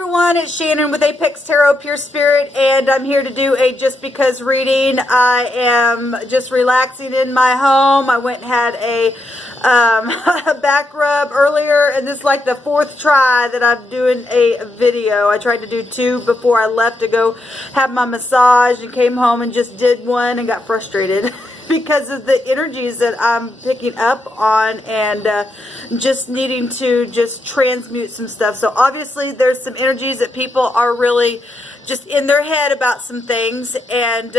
everyone, it's Shannon with Apex Tarot Pure Spirit, and I'm here to do a Just Because reading. I am just relaxing in my home. I went and had a back rub earlier, and this is like the fourth try that I'm doing a video. I tried to do two before I left to go have my massage and came home and just did one and got frustrated because of the energies that I'm picking up on and just needing to just transmute some stuff. So obviously there's some energies that people are really just in their head about some things, and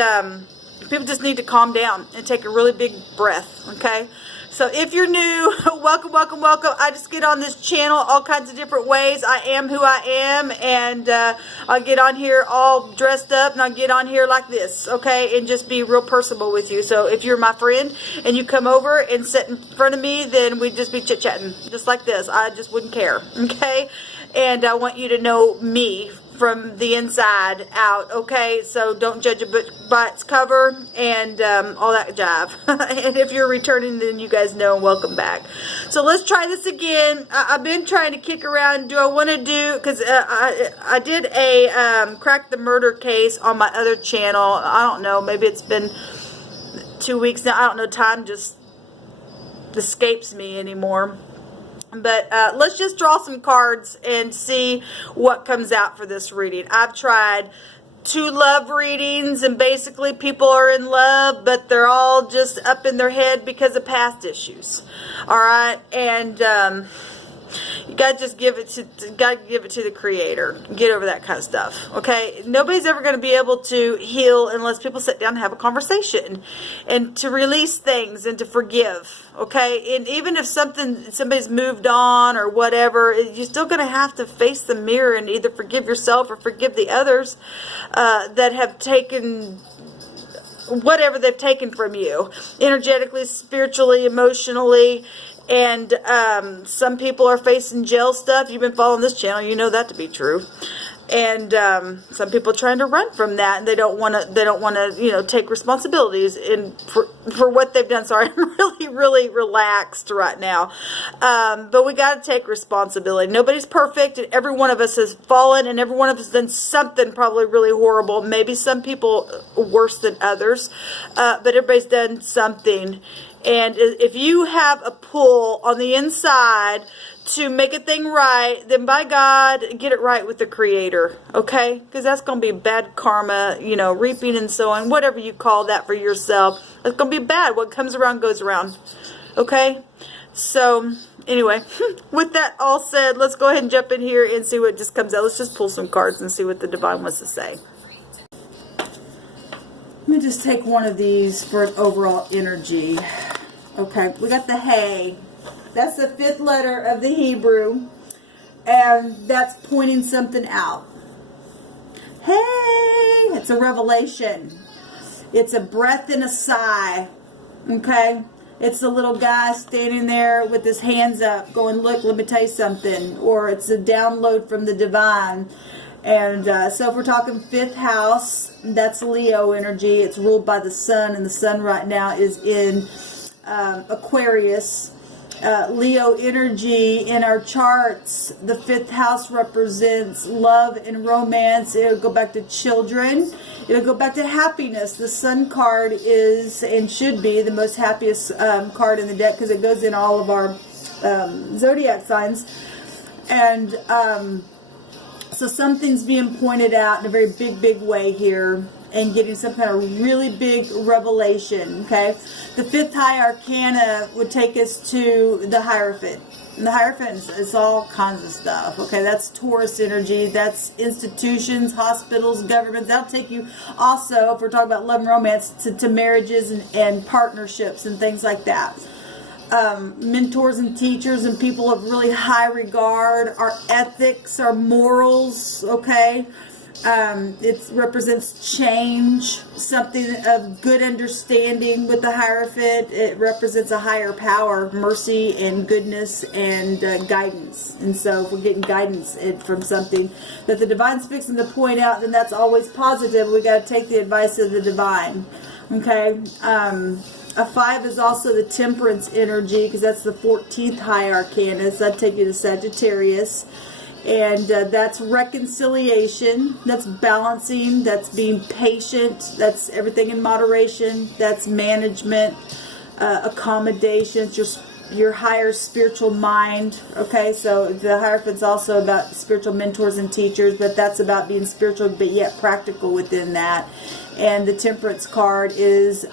people just need to calm down and take a really big breath, okay? So if you're new, welcome, welcome, welcome. I just get on this channel all kinds of different ways. I am who I am, and I'll get on here all dressed up, and I'll get on here like this, okay, and just be real personable with you. So if you're my friend and you come over and sit in front of me, then we'd just be chit-chatting just like this. I just wouldn't care, okay? And I want you to know me from the inside out, okay? So don't judge a book by its cover and all that jive. And if you're returning, then you guys know, and welcome back. So let's try this again. I've been trying to kick around. Do I want to do, because I did a Crack the Murder case on my other channel. I don't know, maybe it's been 2 weeks now. I don't know, time just escapes me anymore. But let's just draw some cards and see what comes out for this reading. I've tried 2 love readings, and basically people are in love, but they're all just up in their head because of past issues. All right, and you gotta just give it to the Creator. Get over that kind of stuff, okay? Nobody's ever going to be able to heal unless people sit down and have a conversation, and to release things and to forgive, okay? And even if somebody's moved on or whatever, you're still going to have to face the mirror and either forgive yourself or forgive the others that have taken whatever they've taken from you, energetically, spiritually, emotionally. And some people are facing jail stuff. You've been following this channel, you know that to be true. And some people are trying to run from that, and they don't want to, you know, take responsibilities for what they've done. Sorry, I'm really relaxed right now. But we got to take responsibility. Nobody's perfect, and every one of us has fallen, and every one of us has done something probably really horrible. Maybe some people worse than others, but everybody's done something. And if you have a pull on the inside to make a thing right, then by God, get it right with the Creator, okay? Because that's going to be bad karma, you know, reaping and sowing, whatever you call that for yourself. It's going to be bad. What comes around goes around, okay? So, anyway, with that all said, let's go ahead and jump in here and see what just comes out. Let's just pull some cards and see what the Divine wants to say. Let me just take one of these for an overall energy. Okay, we got the Hey. That's the 5th letter of the Hebrew, and that's pointing something out. Hey! It's a revelation. It's a breath and a sigh. Okay? It's a little guy standing there with his hands up going, look, let me tell you something. Or it's a download from the Divine. And so if we're talking 5th house, that's Leo energy. It's ruled by the sun, and the sun right now is in Aquarius. Leo energy in our charts, the 5th house represents love and romance. It'll go back to children. It'll go back to happiness. The sun card is and should be the most happiest card in the deck because it goes in all of our zodiac signs. And so something's being pointed out in a very big way here, and getting some kind of really big revelation, okay? The 5th high arcana would take us to the Hierophant. And the Hierophant is all kinds of stuff, okay? That's Taurus energy. That's institutions, hospitals, governments. That'll take you also, if we're talking about love and romance, to marriages and partnerships and things like that. Mentors and teachers and people of really high regard, our ethics, our morals, okay? It represents change, something of good understanding with the Hierophant. It represents a higher power, mercy and goodness and guidance. And so if we're getting guidance from something that the Divine's fixing to point out, then that's always positive. We got to take the advice of the Divine. Okay? A 5 is also the Temperance energy because that's the 14th high arcana. So that'd take you to Sagittarius. And that's reconciliation, that's balancing, that's being patient, that's everything in moderation, that's management, accommodations, just your higher spiritual mind. Okay, so the Hierophant's also about spiritual mentors and teachers, but that's about being spiritual but yet practical within that. And the Temperance card is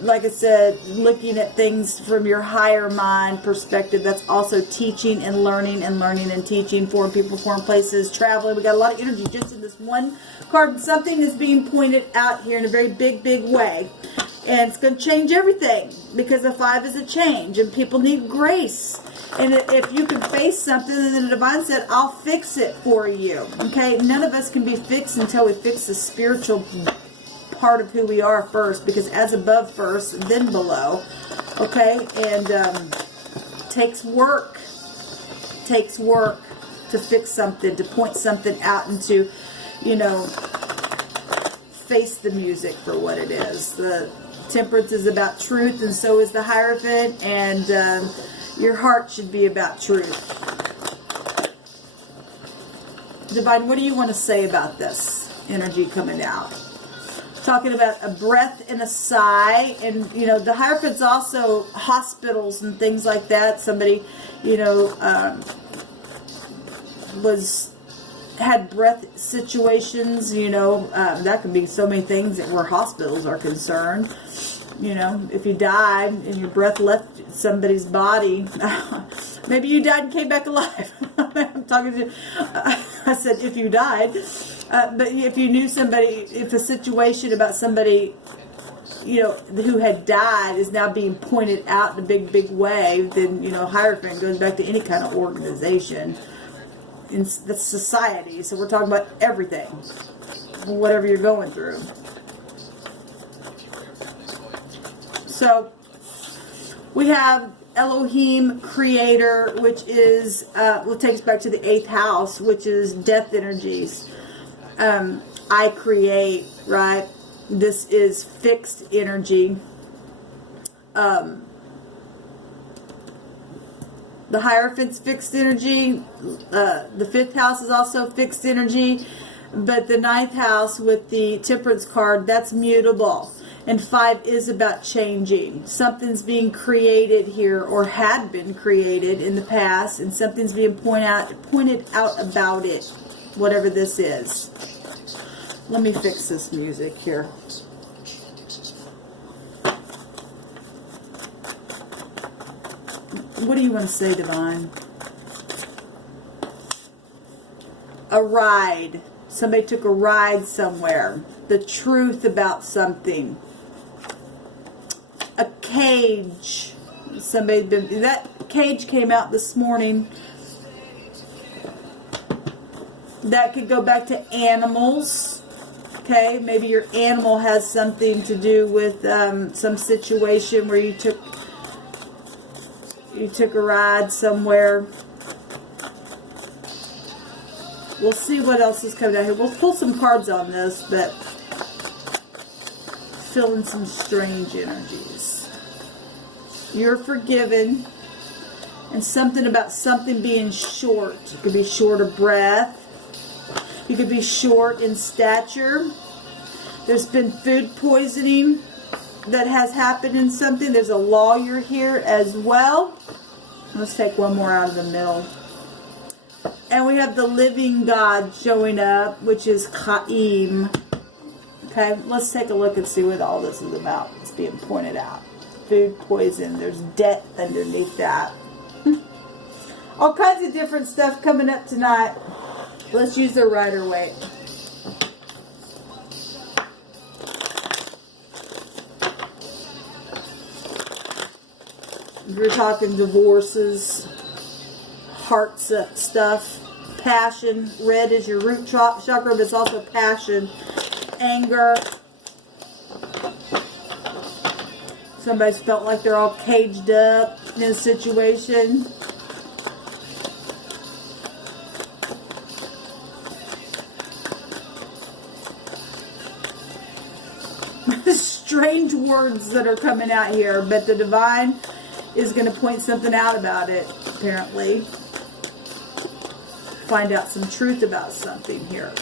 like I said, looking at things from your higher mind perspective. That's also teaching and learning and teaching, foreign people, foreign places, traveling. We got a lot of energy just in this one card. Something is being pointed out here in a very big way. And it's going to change everything, because the 5 is a change and people need grace. And if you can face something, and then the Divine said, I'll fix it for you. Okay? None of us can be fixed until we fix the spiritual part of who we are first, because as above first, then below. Okay? And takes work to fix something, to point something out, and to, you know, face the music for what it is. The Temperance is about truth, and so is the Hierophant, and your heart should be about truth. Divine, what do you want to say about this energy coming out? Talking about a breath and a sigh, and, you know, the Hierophant's also hospitals and things like that. Somebody, you know, had breath situations, you know, that could be so many things that where hospitals are concerned. You know, if you died and your breath left somebody's body, maybe you died and came back alive. I'm talking to, I said if you died, but if you knew somebody, if a situation about somebody, you know, who had died is now being pointed out in a big way, then, you know, Hierophant goes back to any kind of organization in the society. So we're talking about everything, whatever you're going through. So we have Elohim, creator, which is will take us back to the 8th house, which is death energies. I create, right? This is fixed energy. The Hierophant's fixed energy. The 5th house is also fixed energy. But the 9th house with the Temperance card, that's mutable. And 5 is about changing. Something's being created here, or had been created in the past, and something's being pointed out about it, whatever this is. Let me fix this music here. What do you want to say, Divine? A ride. Somebody took a ride somewhere. The truth about something. A cage. That cage came out this morning. That could go back to animals. Okay, maybe your animal has something to do with some situation where you took a ride somewhere. We'll see what else is coming out here. We'll pull some cards on this, but feeling some strange energies. You're forgiven. And something about something being short. You could be short of breath. You could be short in stature. There's been food poisoning that has happened in something. There's a lawyer here as well. Let's take one more out of the middle. And we have the living God showing up, which is Chaim. Okay, let's take a look and see what all this is about. It's being pointed out. Food poison. There's debt underneath that. All kinds of different stuff coming up tonight. Let's use the Rider-Waite. You're talking divorces, heart stuff, passion. Red is your root chakra, but it's also passion, anger. Somebody's felt like they're all caged up in a situation. Strange words that are coming out here, but the Divine is going to point something out about it, apparently. find out some truth about something here.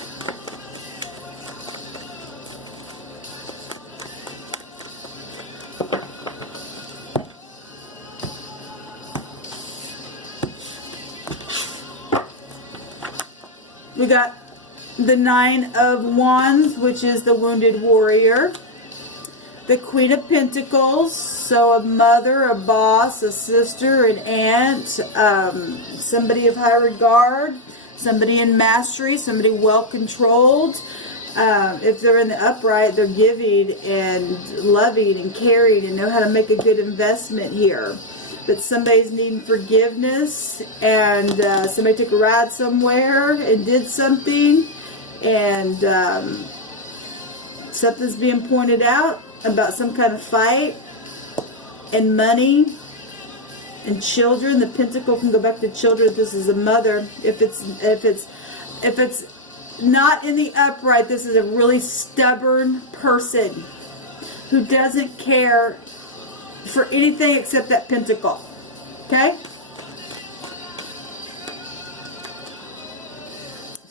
We got the Nine of Wands, which is the wounded warrior. The Queen of Pentacles, so a mother, a boss, a sister, an aunt, somebody of high regard, somebody in mastery, somebody well controlled. If they're in the upright, they're giving and loving and caring and know how to make a good investment here. But somebody's needing forgiveness, and somebody took a ride somewhere and did something, and something's being pointed out about some kind of fight, and money, and children. The pentacle can go back to children. This is a mother. If it's not in the upright, this is a really stubborn person who doesn't care for anything except that pentacle. Okay?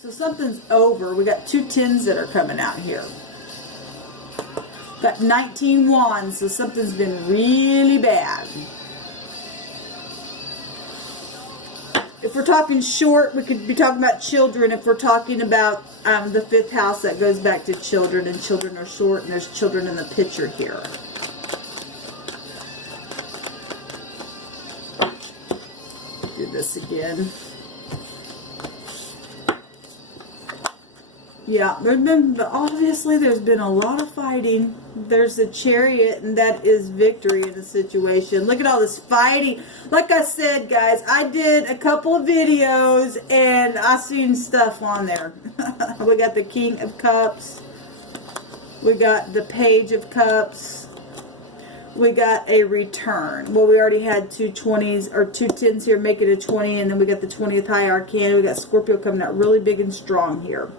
So something's over. We got 2 tens that are coming out here. Got 19 wands, so something's been really bad. If we're talking short, we could be talking about children. If we're talking about the 5th house, that goes back to children, and children are short, and there's children in the picture here. Do this again. Yeah, obviously there's been a lot of fighting. There's a Chariot, and that is victory in the situation. Look at all this fighting. Like I said, guys, I did a couple of videos, and I seen stuff on there. We got the King of Cups. We got the Page of Cups. We got a return. Well, we already had 2 20s, or 2 10s here, make it a 20, and then we got the 20th High Arcana. We got Scorpio coming out really big and strong here.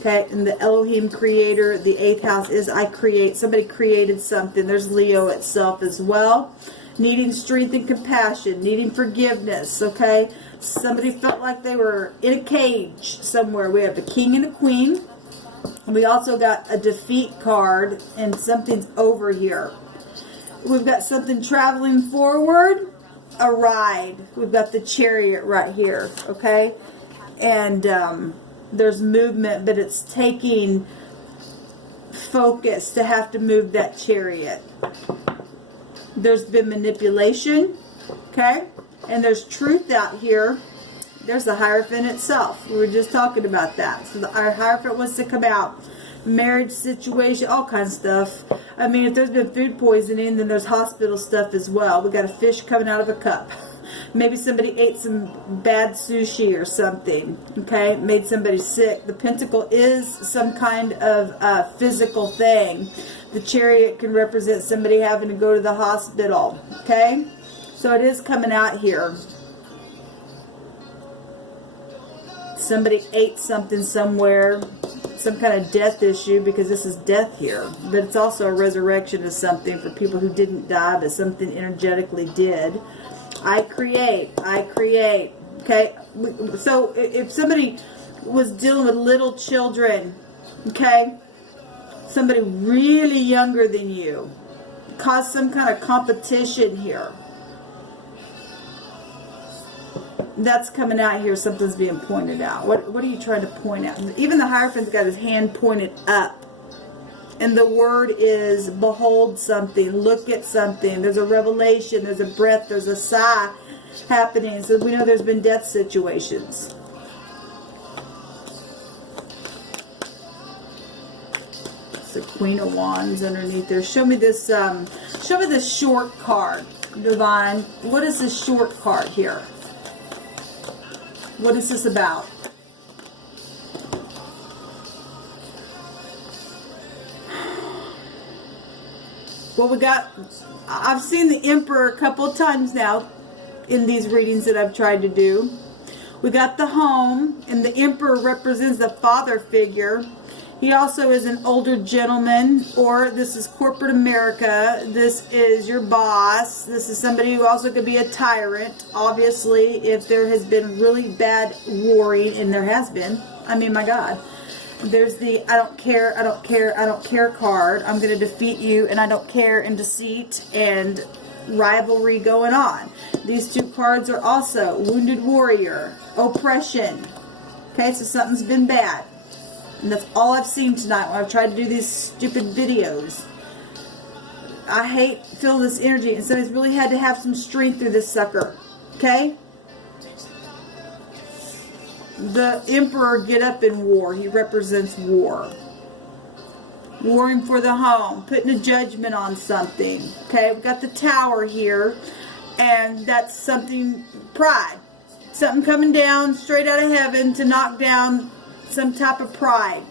Okay, and the Elohim creator, the 8th house is I create. Somebody created something. There's Leo itself as well. Needing strength and compassion, needing forgiveness, okay? Somebody felt like they were in a cage somewhere. We have a king and a queen. And we also got a defeat card, and something's over here. We've got something traveling forward, a ride. We've got the Chariot right here, okay? And there's movement, but it's taking focus to have to move that Chariot. There's been manipulation, okay? And there's truth out here. There's the Hierophant itself. We were just talking about that. So our Hierophant wants to come out. Marriage situation, all kinds of stuff. I mean, if there's been food poisoning, then there's hospital stuff as well. We got a fish coming out of a cup. Maybe somebody ate some bad sushi or something, okay? Made somebody sick. The Pentacle is some kind of physical thing. The Chariot can represent somebody having to go to the hospital, okay? So it is coming out here. Somebody ate something somewhere, some kind of death issue, because this is death here. But it's also a resurrection of something for people who didn't die, but something energetically did. I create, okay? So if somebody was dealing with little children, okay? Somebody really younger than you, caused some kind of competition here. That's coming out here. Something's being pointed out. What are you trying to point out? Even the Hierophant's got his hand pointed up. And the word is, behold something, look at something. There's a revelation, there's a breath, there's a sigh happening. So we know there's been death situations. It's the Queen of Wands underneath there. Show me this short card, Divine. What is this short card here? What is this about? Well, I've seen the Emperor a couple of times now in these readings that I've tried to do. We got the home, and the Emperor represents the father figure. He also is an older gentleman, or this is corporate America. This is your boss. This is somebody who also could be a tyrant, obviously, if there has been really bad warring, and there has been. I mean, my God. There's the I don't care, I don't care, I don't care card. I'm going to defeat you, and I don't care, and deceit and rivalry going on. These two cards are also wounded warrior, oppression. Okay, so something's been bad. And that's all I've seen tonight when I've tried to do these stupid videos. I hate feeling this energy, and somebody's really had to have some strength through this sucker. Okay? The Emperor, get up in war. He represents war. Warring for the home. Putting a judgment on something. Okay? We've got the Tower here. And that's something, pride. Something coming down straight out of heaven to knock down some type of pride,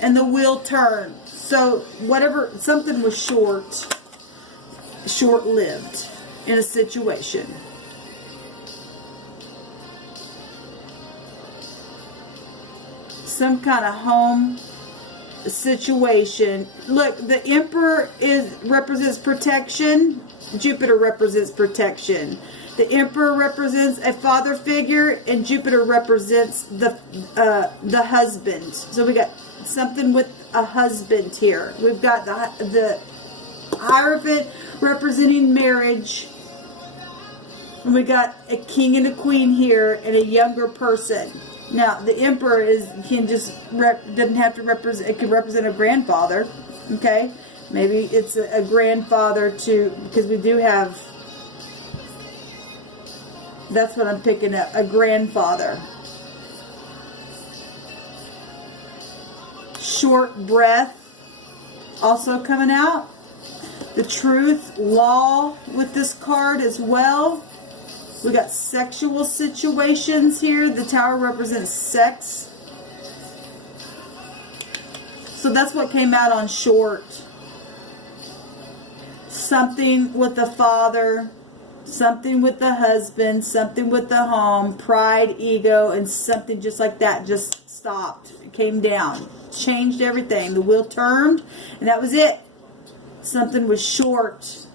and the wheel turned. So whatever, something was short-lived in a situation. Some kind of home situation. Look, the Emperor represents protection. Jupiter represents protection. The Emperor represents a father figure, and Jupiter represents the husband. So we got something with a husband here. We've got the Hierophant representing marriage. And we got a king and a queen here, and a younger person. Now the Emperor doesn't have to represent. It can represent a grandfather. Okay, maybe it's a grandfather too, because we do have. That's what I'm picking up. A grandfather. Short breath. Also coming out. The Truth. Law with this card as well. We got sexual situations here. The Tower represents sex. So that's what came out on short. Something with the father. Something with the husband, something with the home, pride, ego, and something just like that just stopped. It came down. Changed everything. The wheel turned, and that was it. Something was short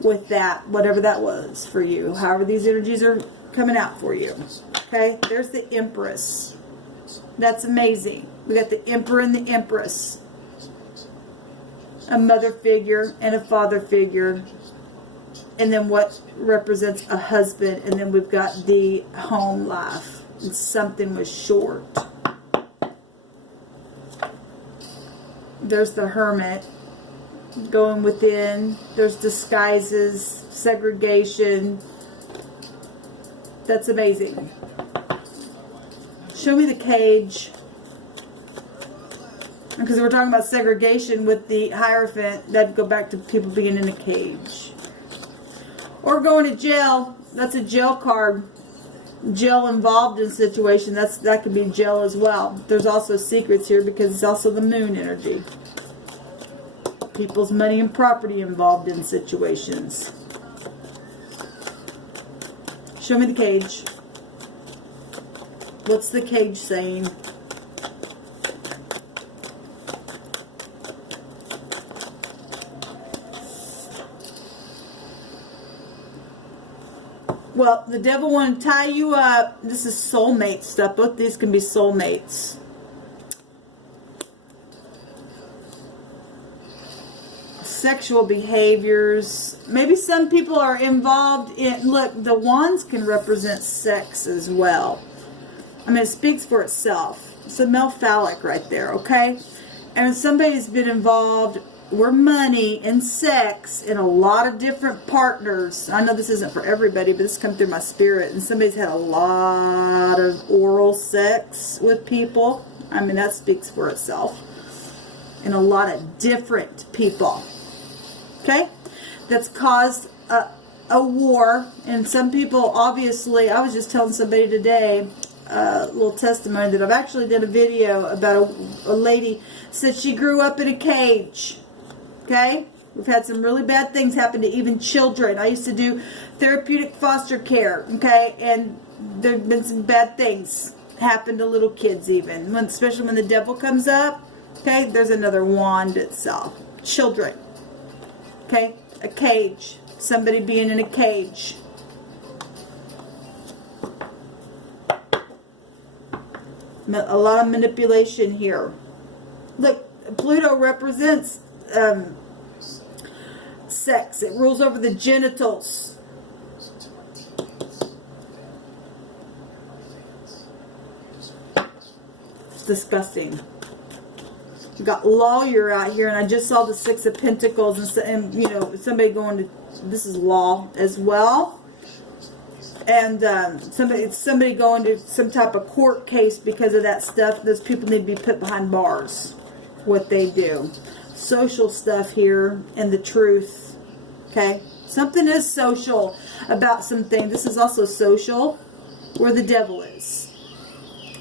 with that, whatever that was for you. However these energies are coming out for you. Okay, there's the Empress. That's amazing. We got the Emperor and the Empress. A mother figure and a father figure. And then what represents a husband. And then we've got the home life. And something was short. There's the Hermit. Going within. There's disguises. Segregation. That's amazing. Show me the Cage. Because we're talking about segregation with the Hierophant. That'd go back to people being in a cage. Or going to jail. That's a jail card. Jail involved in situation. That could be jail as well. There's also secrets here because it's also the Moon energy. People's money and property involved in situations. Show me the Cage. What's the Cage saying? Well, the devil want to tie you up. This is soulmate stuff. Both these can be soulmates. Sexual behaviors. Maybe some people are involved in... Look, the wands can represent sex as well. I mean, it speaks for itself. It's a male phallic right there, okay? And somebody's been involved... We're money and sex and a lot of different partners. I know this isn't for everybody, but this comes through my spirit. And somebody's had a lot of oral sex with people. I mean, that speaks for itself. And a lot of different people. Okay? That's caused a war. And some people, obviously, I was just telling somebody today, a little testimony that I've actually did a video about a lady said she grew up in a cage. Okay? We've had some really bad things happen to even children. I used to do therapeutic foster care. Okay? And there have been some bad things happen to little kids even. Especially when the devil comes up. Okay, there's another wand itself. Children. Okay, a cage. Somebody being in a cage. A lot of manipulation here. Look, Pluto represents sex. It rules over the genitals. It's disgusting. We got lawyer out here, and I just saw the Six of Pentacles, and you know, somebody going to, this is law as well. And somebody going to some type of court case because of that stuff. Those people need to be put behind bars. What they do. Social stuff here, and the truth. Okay? Something is social about something. This is also social where the devil is.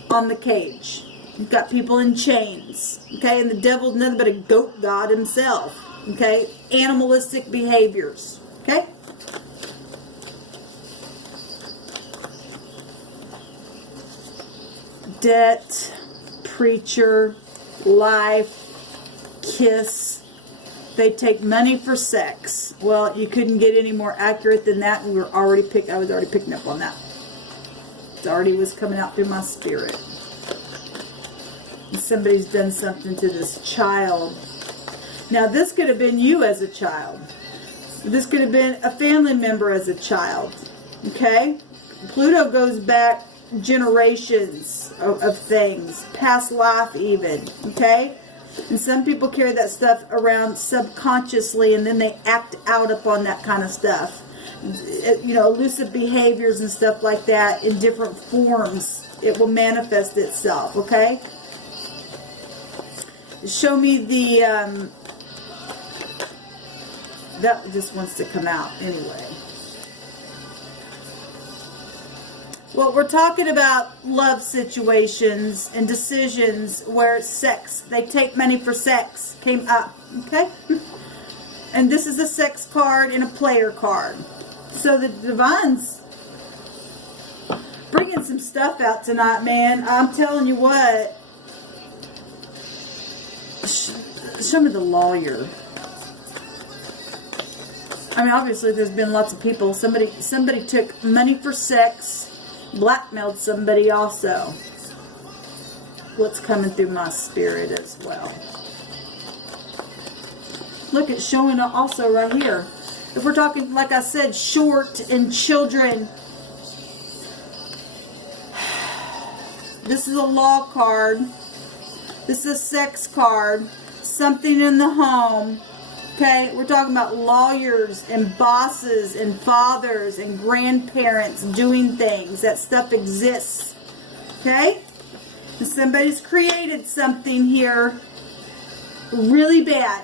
On the cage. You've got people in chains. Okay? And the devil's nothing but a goat god himself. Okay? Animalistic behaviors. Okay? Debt, preacher, life, kiss. They take money for sex. Well, you couldn't get any more accurate than that. I was already picking up on that. It already was coming out through my spirit. And somebody's done something to this child. Now, this could have been you as a child. This could have been a family member as a child. Okay? Pluto goes back generations of things, past life even, okay? And some people carry that stuff around subconsciously, and then they act out upon that kind of stuff. You know, elusive behaviors and stuff like that in different forms. It will manifest itself, okay? Show me the, that just wants to come out anyway. Well, we're talking about love situations and decisions where sex, they take money for sex, came up, okay? And this is a sex card and a player card. So the Divine's bringing some stuff out tonight, man. I'm telling you what. Show me the lawyer. I mean, obviously there's been lots of people. Somebody took money for sex. Blackmailed somebody also. What's coming through my spirit as well. Look, it's showing also right here. If we're talking, like I said, short and children. This is a law card. This is a sex card. Something in the home. Okay, we're talking about lawyers and bosses and fathers and grandparents doing things. That stuff exists. Okay? And somebody's created something here really bad.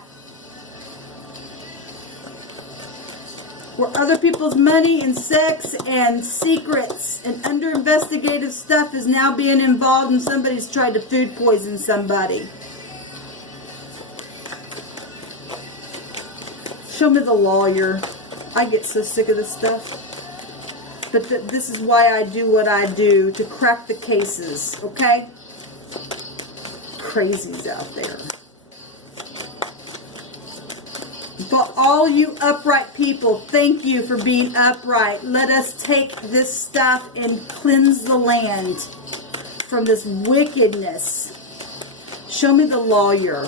Where other people's money and sex and secrets and under investigative stuff is now being involved, and somebody's tried to food poison somebody. Show me the lawyer. I get so sick of this stuff. But this is why I do what I do, to crack the cases, okay? Crazies out there. But all you upright people, thank you for being upright. Let us take this stuff and cleanse the land from this wickedness. Show me the lawyer.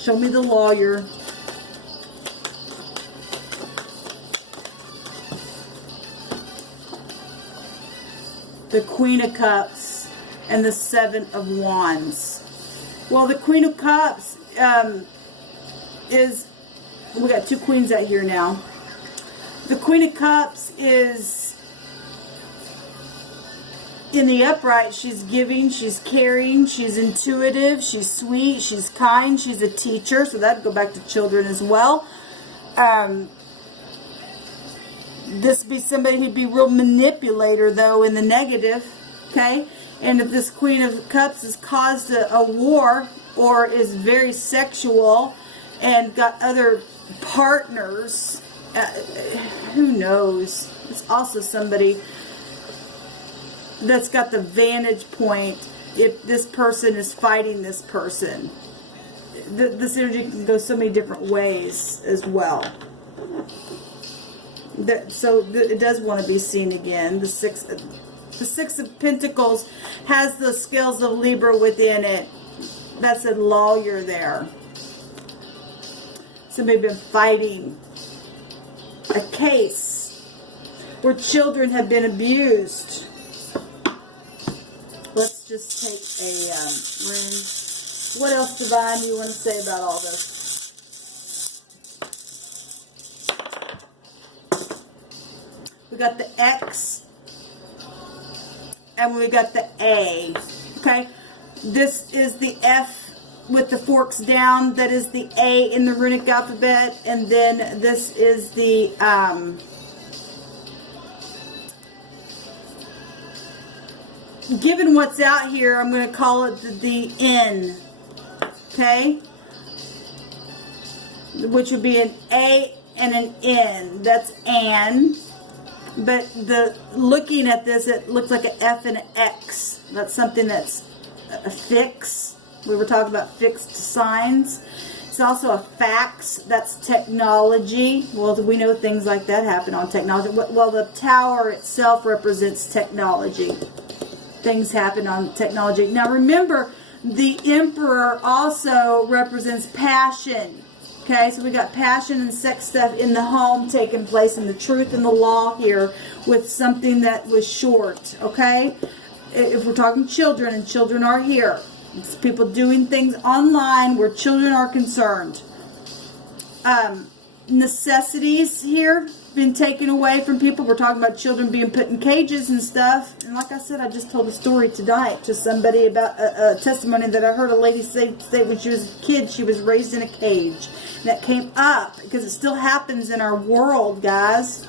Show me the lawyer. The Queen of Cups and the Seven of Wands. Well, the Queen of Cups is, we got two queens out here now. The Queen of Cups is in the upright. She's giving, she's caring, she's intuitive, she's sweet, she's kind, she's a teacher. So that'd go back to children as well. This would be somebody who'd be real manipulator, though, in the negative. Okay? And if this Queen of Cups has caused a war or is very sexual and got other partners, who knows? It's also somebody that's got the vantage point if this person is fighting this person. This energy can go so many different ways as well. It does want to be seen again. The Six of Pentacles has the skills of Libra within it. That's a lawyer there. Somebody been fighting a case where children have been abused. Let's just take a ring. What else, Divine, do you want to say about all this? We got the X and we got the A. Okay, this is the F with the forks down. That is the A in the runic alphabet, and then this is the given what's out here, I'm going to call it the N. Okay, which would be an A and an N. That's Ann. But looking at this, it looks like an F and an X. That's something that's a fix. We were talking about fixed signs. It's also a fax. That's technology. Well, we know things like that happen on technology. Well, the tower itself represents technology. Things happen on technology. Now, remember, the Emperor also represents passion. Okay, so we got passion and sex stuff in the home taking place, and the truth and the law here with something that was short. Okay, if we're talking children, and children are here, it's people doing things online where children are concerned. Necessities here been taken away from people. We're talking about children being put in cages and stuff. And like I said, I just told a story tonight to somebody about a testimony that I heard a lady say when she was a kid, she was raised in a cage. And that came up because it still happens in our world, guys.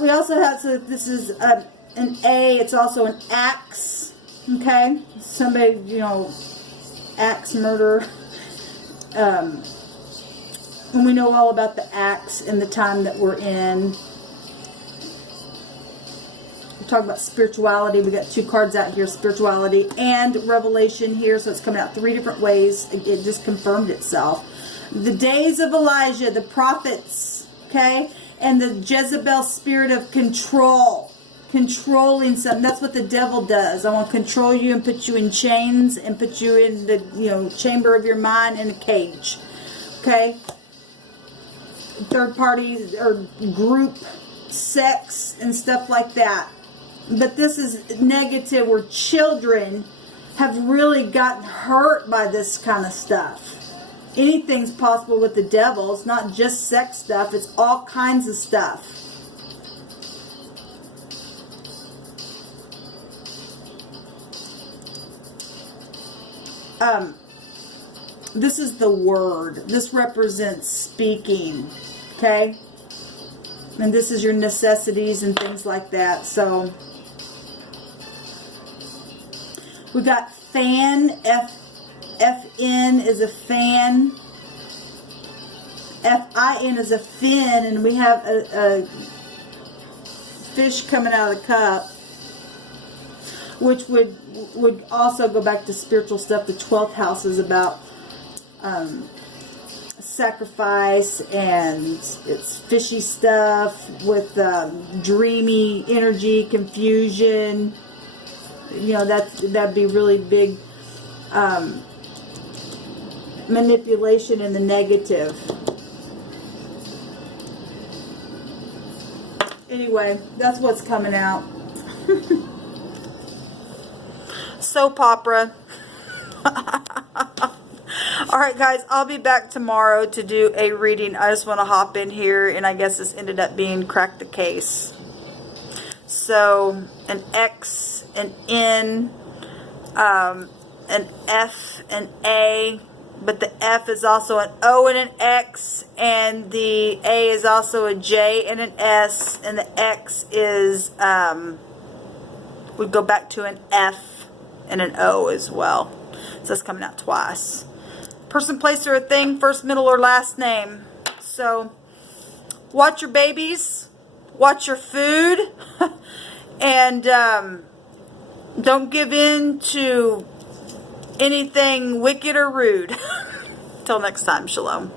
We also have, so this is an A. It's also an axe. Okay, somebody, you know, axe murder. And we know all about the axe in the time that we're in. We talk about spirituality. We got two cards out here, spirituality and revelation here. So it's coming out three different ways. It just confirmed itself. The days of Elijah, the prophets, okay, and the Jezebel spirit of control. Controlling something. That's what the devil does. I want to control you and put you in chains and put you in the, you know, chamber of your mind in a cage. Okay? Third party or group sex and stuff like that. But this is negative where children have really gotten hurt by this kind of stuff. Anything's possible with the devil. It's not just sex stuff. It's all kinds of stuff. This is the word. This represents speaking. Okay? And this is your necessities and things like that. So, we got fan. FN is a fan. FIN is a fin. And we have a fish coming out of the cup. Which would also go back to spiritual stuff. The 12th house is about sacrifice, and it's fishy stuff with dreamy energy, confusion. You know, that'd be really big manipulation in the negative. Anyway, that's what's coming out. Soap opera. Alright guys, I'll be back tomorrow to do a reading. I just want to hop in here, and I guess this ended up being Crack the Case. So, an X, an N, an F, an A, but the F is also an O and an X, and the A is also a J and an S, and the X is, would go back to an F and an O as well. So that's coming out twice. Person, place, or a thing, first, middle, or last name. So, watch your babies, watch your food, and Don't give in to anything wicked or rude. Till next time, shalom.